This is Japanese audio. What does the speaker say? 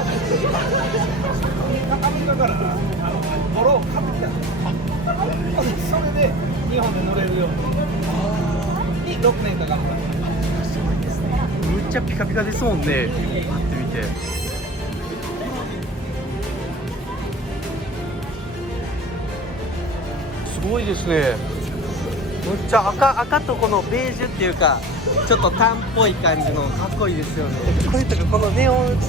アメリカからボロを買ってきたんです。それで日本で乗れるように6年かかった。むっちゃピカピカですもんね。買ってみて。すごいですね。むっちゃ赤とこのベージュっていうかちょっとタンっぽい感じのかっこいいですよね。これとかこのネオン